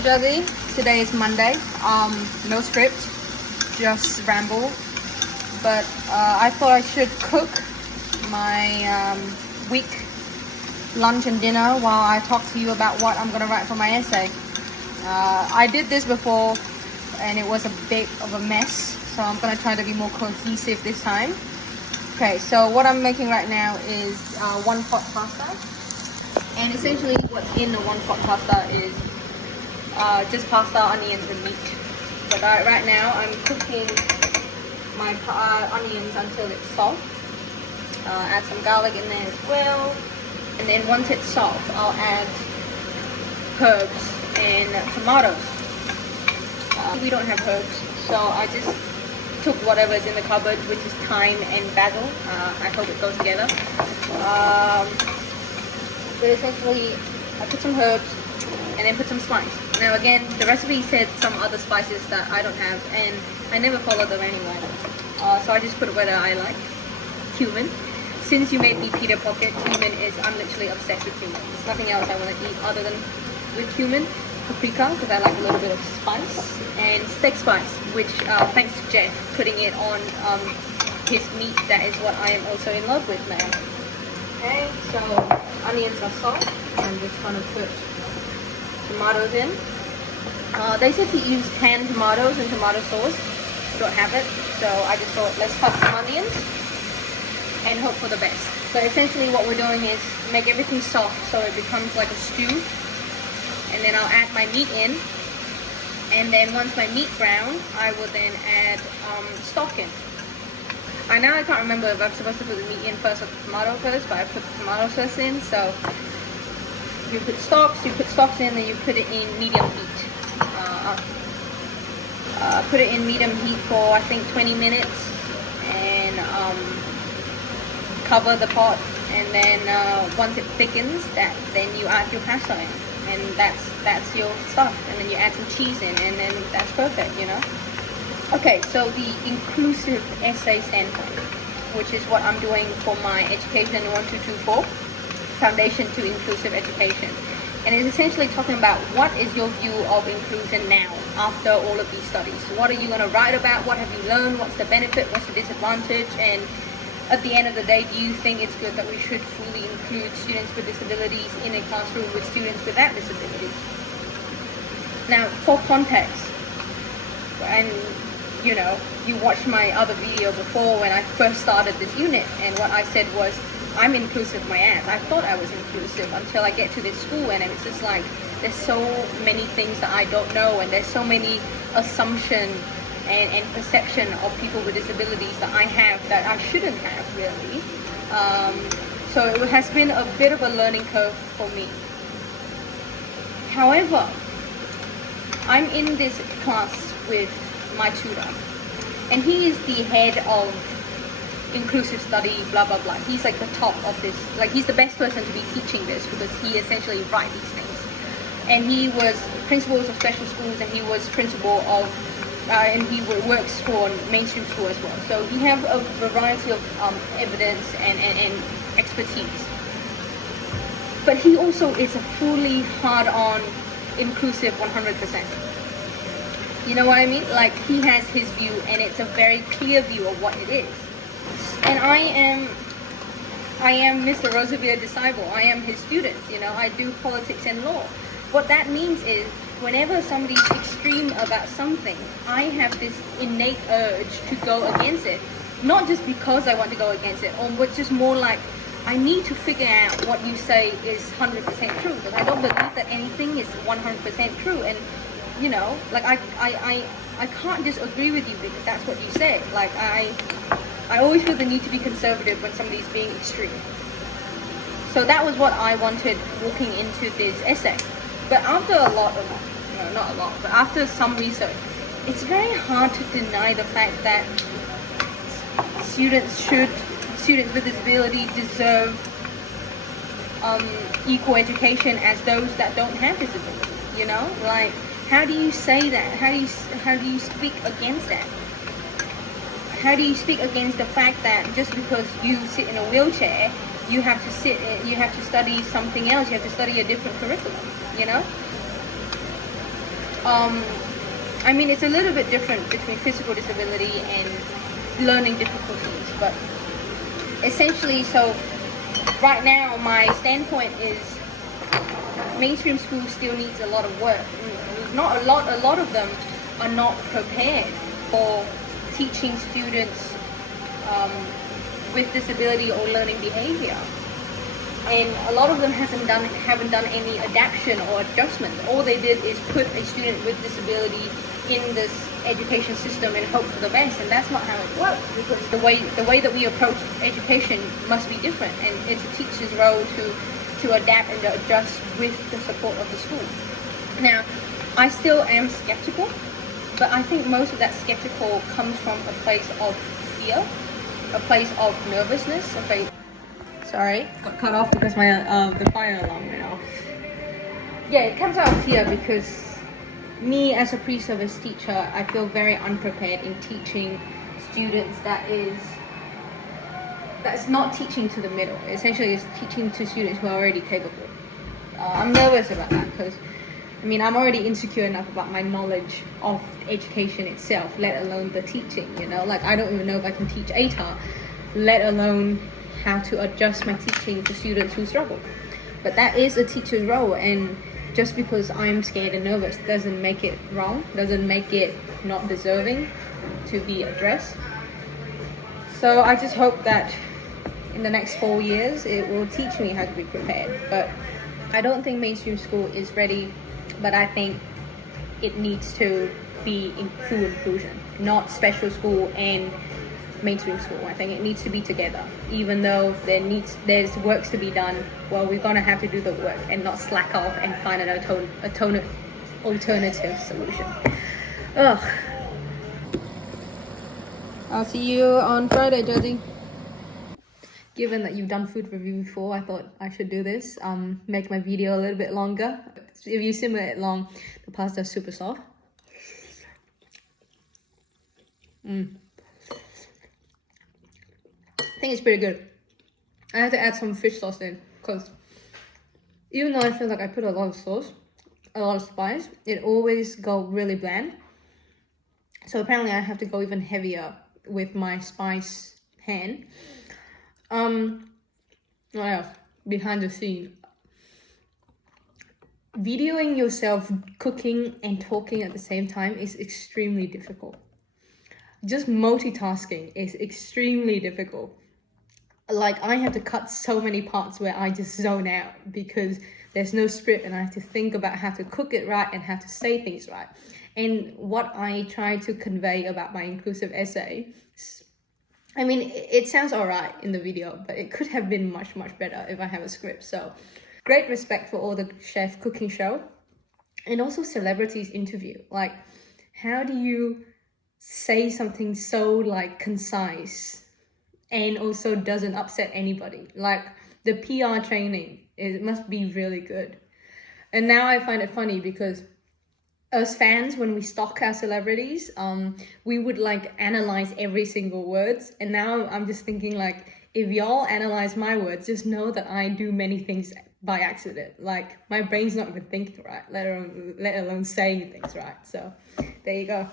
Jazzy. Today is Monday. No script, just ramble. But I thought I should cook my week lunch and dinner while I talk to you about what I'm gonna write for my essay. I did this before and it was a bit of a mess, so I'm gonna try to be more cohesive this time. Okay, so what I'm making right now is one pot pasta, and essentially what's in the one pot pasta is just pasta, onions, and meat. But right now I'm cooking my onions until it's soft. Add some garlic in there as well, and then once it's soft, I'll add herbs and tomatoes. We don't have herbs, so I just took whatever is in the cupboard, which is thyme and basil. I hope it goes together. But essentially, I put some herbs and then put some spice. Now again, the recipe said some other spices that I don't have, and I never follow them anyway. So I just put whatever I like. Cumin. Since you made me Peter Pocket, cumin is, I'm literally obsessed with cumin. There's nothing else I want to eat other than with cumin. Paprika, because I like a little bit of spice, and steak spice, which thanks to Jeff putting it on his meat, that is what I am also in love with now. Okay, so onions are soft. I'm just gonna put tomatoes in. They said to use canned tomatoes and tomato sauce. I don't have it, so I just thought let's cut some onions and hope for the best. So essentially what we're doing is make everything soft so it becomes like a stew. And then I'll add my meat in, and then once my meat browns, I will then add stock in. I can't remember if I'm supposed to put the meat in first or the tomato first, but I put the tomato sauce in. So you put stocks in, then you put it in medium heat. Put it in medium heat for I think 20 minutes, and cover the pot. And then once it thickens, then you add your pasta in. And that's your stuff, and then you add some cheese in, and then that's perfect, you know. Okay, so the inclusive essay standpoint, which is what I'm doing for my education 1224, Foundation to Inclusive Education, and it's essentially talking about what is your view of inclusion now after all of these studies. What are you going to write about? What have you learned? What's the benefit? What's the disadvantage? And at the end of the day, do you think it's good that we should fully include students with disabilities in a classroom with students without disabilities? Now, for context, and you know, you watched my other video before when I first started this unit, and what I said was, I'm inclusive my ass. I thought I was inclusive until I get to this school, and it's just like, there's so many things that I don't know, and there's so many assumptions and perception of people with disabilities that I have that I shouldn't have, really. So it has been a bit of a learning curve for me. However, I'm in this class with my tutor, and he is the head of inclusive study, blah blah blah. He's like the top of this, like he's the best person to be teaching this, because he essentially writes these things. And he was principal of special schools, and he was principal of and he works for mainstream school as well. So we have a variety of evidence and expertise. But he also is a fully hard-on inclusive 100%. You know what I mean? Like, he has his view, and it's a very clear view of what it is. And I am Mr. Roosevelt disciple. I am his student. You know, I do politics and law. What that means is, whenever somebody's extreme about something, I have this innate urge to go against it. Not just because I want to go against it, or just more like, I need to figure out what you say is 100% true, because I don't believe that anything is 100% true. And you know, like I can't just agree with you because that's what you said. Like I always feel the need to be conservative when somebody's being extreme. So that was what I wanted walking into this essay. But after after some research, it's very hard to deny the fact that students with disability deserve equal education as those that don't have disability. You know, like, how do you say that? How do you speak against that? How do you speak against the fact that just because you sit in a wheelchair, you have to study something else, you have to study a different curriculum, you know? I mean, it's a little bit different between physical disability and learning difficulties, but essentially, so right now my standpoint is mainstream school still needs a lot of work. A lot of them are not prepared for teaching students with disability or learning behavior, and a lot of them haven't done any adaptation or adjustment. All they did is put a student with disability in this education system and hope for the best, and that's not how it works, because the way that we approach education must be different, and it's a teacher's role to adapt and to adjust with the support of the school. Now, I still am skeptical, but I think most of that skeptical comes from a place of fear, a place of nervousness. Sorry, got cut off because my the fire alarm went off. Yeah, it comes out of fear because me as a pre-service teacher, I feel very unprepared in teaching students that's not teaching to the middle. Essentially, it's teaching to students who are already capable. I'm nervous about that because, I mean, I'm already insecure enough about my knowledge of education itself, let alone the teaching, you know? Like, I don't even know if I can teach ATAR, let alone how to adjust my teaching to students who struggle. But that is a teacher's role, and just because I'm scared and nervous doesn't make it wrong, doesn't make it not deserving to be addressed. So I just hope that in the next 4 years it will teach me how to be prepared. But I don't think mainstream school is ready, but I think it needs to be in full inclusion, not special school and mainstream school. I think it needs to be together, even though there's works to be done. Well, we're gonna have to do the work and not slack off and find an alternative solution. Ugh. I'll see you on Friday, Josie. Given that you've done food review before, I thought I should do this. Make my video a little bit longer. If you simmer it long, the pasta is super soft. I think it's pretty good. I have to add some fish sauce in, because even though I feel like I put a lot of sauce, a lot of spice, it always go really bland. So apparently I have to go even heavier with my spice pan. What else? Behind the scene. Videoing yourself cooking and talking at the same time is extremely difficult. Just multitasking is extremely difficult. Like, I have to cut so many parts where I just zone out because there's no script, and I have to think about how to cook it right and how to say things right. And what I try to convey about my inclusive essay, I mean, it sounds all right in the video, but it could have been much, much better if I have a script. So great respect for all the chef cooking show, and also celebrities interview. Like, how do you say something so like concise and also doesn't upset anybody? Like, the PR training, it must be really good. And now I find it funny because as fans, when we stalk our celebrities, we would like analyze every single words. And now I'm just thinking, like, if y'all analyze my words, just know that I do many things by accident. Like, my brain's not even thinking right, let alone saying things right. So there you go.